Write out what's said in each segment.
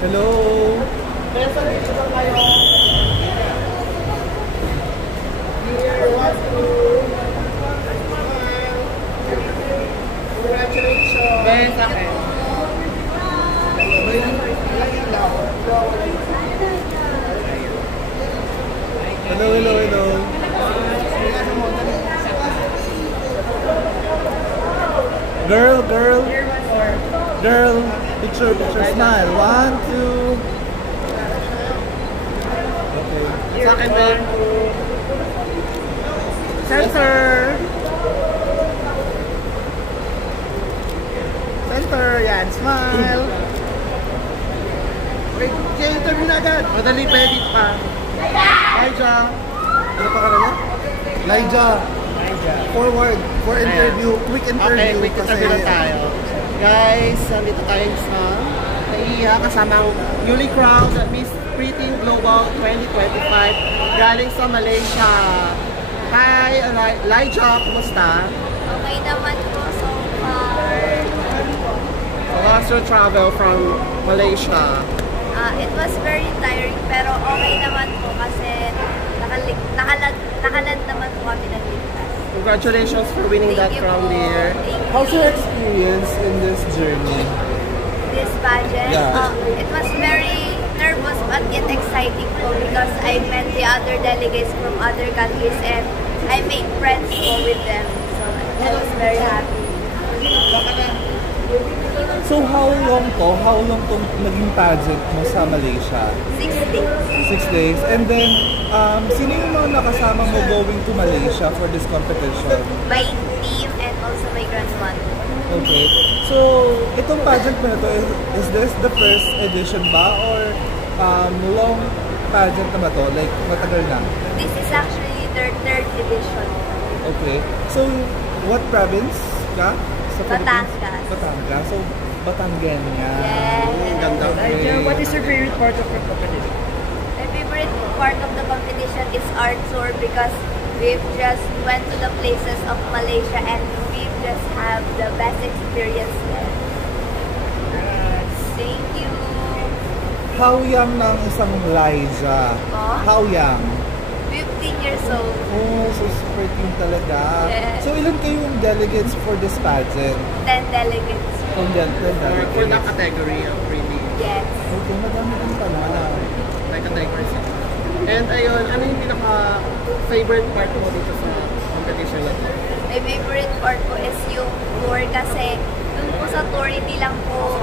Hello! Besa, dito lang kayo. Here, one, two. Congratulations! Besa, hello, hello, hello. Girl, girl. Girl, picture, smile. 1, 2. Okay. Sa akin, Ben. Center! Center, yan. Smile! Okay, center mo na agad. Madali, pedit pa. Elijah! Ano pa ka na niya? Elijah. Forward for interview. Quick interview. Okay, quick interview na tayo. Guys, nandito tayo sa NAIA kasama ang newly crowned Miss Pretty Global 2025 galing sa Malaysia. Hi, Elijah, kumusta? Okay naman po so far. How's your travel from Malaysia? It was very tiring pero okay naman po kasi nakaland naman po kami ng ligtas. Congratulations for winning that crown, dear. How's your experience in this journey? This pageant? Yeah. It was very nervous but yet exciting po because I met the other delegates from other countries and I made friends po with them. So I was very happy. So how long tong naging pageant mo sa Malaysia? 6 days. 6 days. And then, sino yung mga nakasama mo going to Malaysia for this competition? My team and also my grandson. Okay. So, itong pageant mo na to, is this the first edition ba? Or long pageant na ba to? Like, matagal na? This is actually their 3rd edition. Okay. So, what province ka? Sa Philippines? Batangas. Batangas. So, Batanggenya. Yes. Ganda. Okay. What is your favorite part of your competition? My favorite part of the competition is art tour because we've just went to the places of Malaysia and we've just have the best experience there. Thank you. How young ng isang Liza? Oh? How young? 15 years old. Oh, so super teen talaga. Yes. So, ilan kayong delegates for this pageant? 10 delegates. From delegates? For that category, really. Yes. Okay, madami din pala. Like categories. And ayun, ano yung pinaka-favorite part mo dito sa competition na to? My favorite part po is yung tour kasi dun po sa tour hindi lang po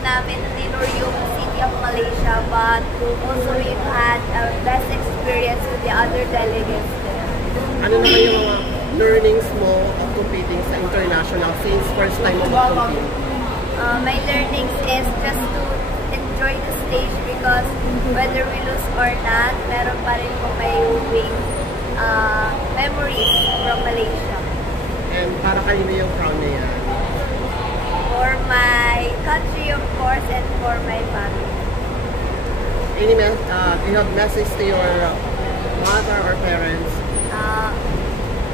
namin tinur yung city of Malaysia but also we've had a best experience with the other delegates there. Ano naman yung mga learnings mo of competing sa international since first time mo mag-compete? My learnings is just to enjoy the stage because whether we lose or not, meron pa rin po may memories from Malaysia. And para kanino yung crown na yan? For my country, of course, and for my family. Any do you have message to your mother or parents?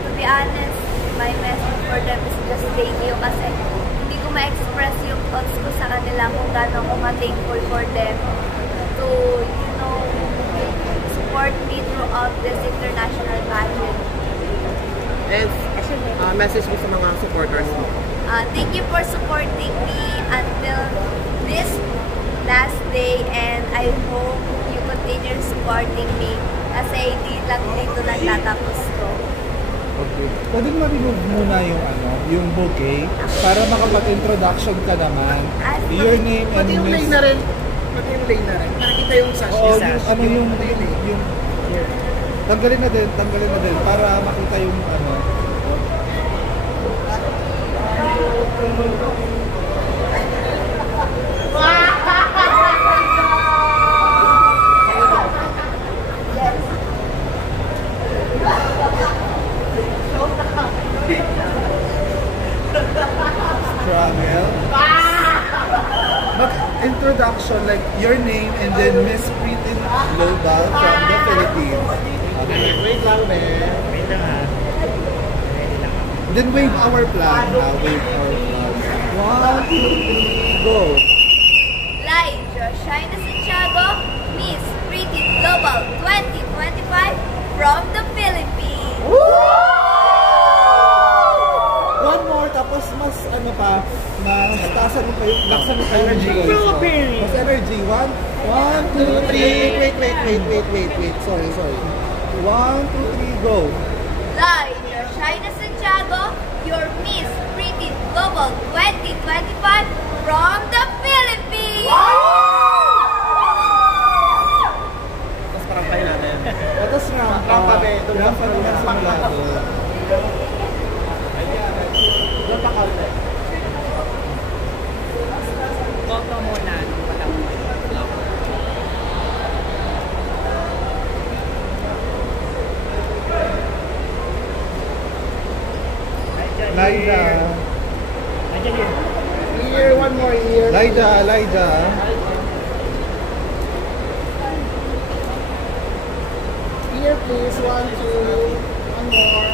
To be honest, my message for them is just thank you kasi hindi ko ma-express yung thoughts ko sa kanila kung gaano ko ma-thankful for them to, support me throughout this international pageant. And message mo sa mga supporters mo? Thank you for supporting me until this last day and I hope you continue supporting me kasi hindi lang dito nagtatapos to. Okay. Pwede ma-remove muna yung bouquet para makapag-introduction ka naman. Your name and Pati yung lane na rin. Nakikita yung sash. Oo, yung tanggalin na din para makita yung struggle. Introduction, like your name and then Miss Pretty Global from the Philippines. Okay, wait lang, Ben. Wait lang ha. Then wave our flag. Wave our flag. 1, 2, 3, go. China Santiago, Miss Pretty Global 2025 from the Philippines. One more, tapos mas ano pa, mas taasan mo pa yung, laksan mo pa yung energy. Mas energy. One, two, three. Wait. Sorry. 1, 2, 3, go. Live, China Santiago, your Miss Pretty Global 2025 from the Philippines. Tapos parang kayo natin. Tapos rampa. Rampa, be. Rampa naman simulado. Doon pa kaunti. Boto muna. Walang Laida. Here, one more here. Laida. Here, please. 1, 2. One more.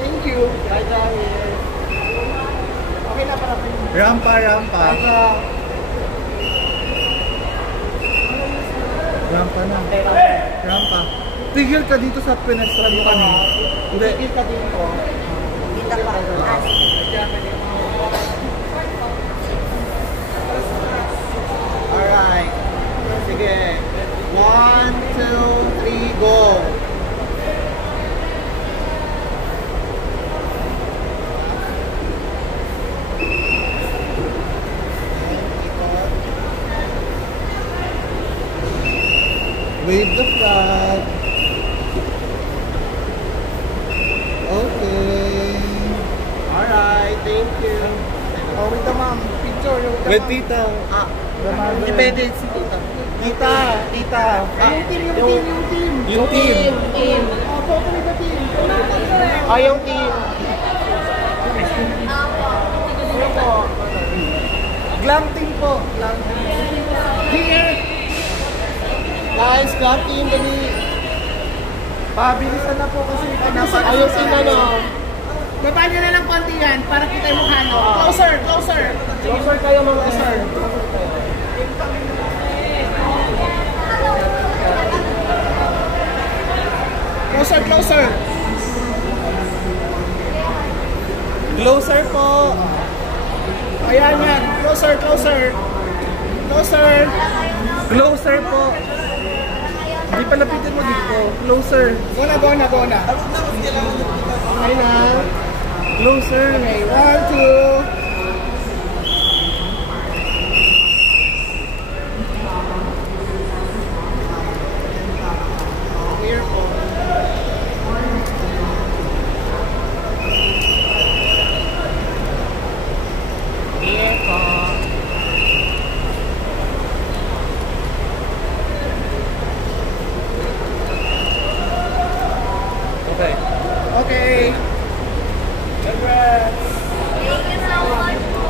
Thank you. Right here. Okay na para kayo. Rampa. Rampa na. Rampa. Tigil ka dito sa pinestran mo kami. Hindi. Tigil ka dito. Kita pa. Alright. Sige. 1, 2, 3, go. Wave the flag. Okay. Alright, thank you. Oh, with the mom. Picture with the With mom. tita. Ah, The mother. depende si tita. Tita. Yung team. Yung team. Team. Oh, photo with the team. Ah, yung team. Ano po? Glam team po. Glam team. Here. Guys, club team, dali. Pabilisan na po kasi Ayun si ano. Baba nyo na lang konti yan para kita yung mukha nyo. Closer. Closer kayo mga sir. Closer. Closer po. Ayan yan. Closer. Closer po. Hindi pa lapitin mo dito. Closer. Bona. Okay na. Closer. Okay, 1, 2. Here po. Here po. Okay. Okay. Congrats. Thank you so much po.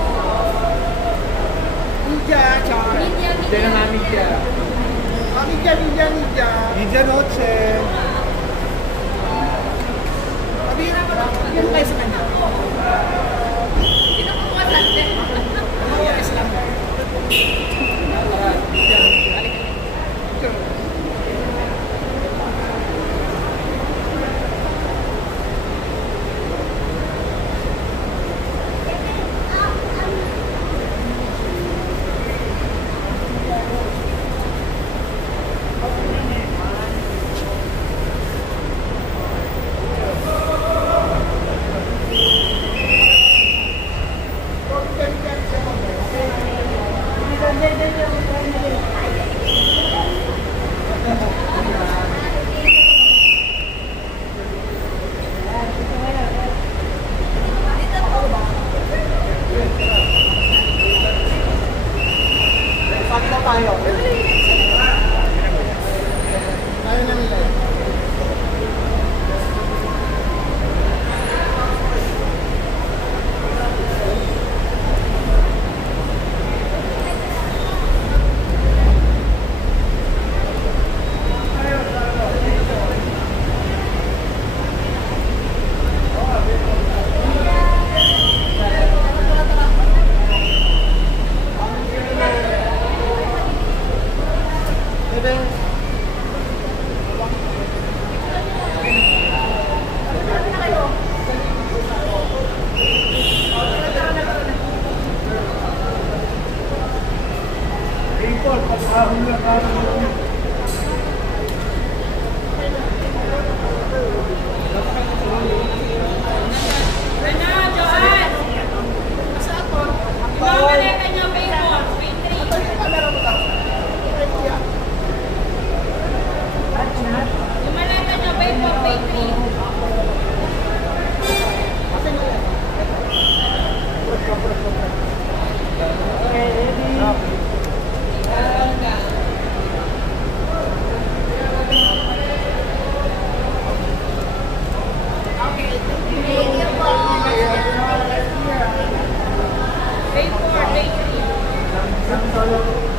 Media, char. Hindi na namin siya. Media. Media Noche. Sabihin na pala. Yan kayo sa kanya. Malaysia.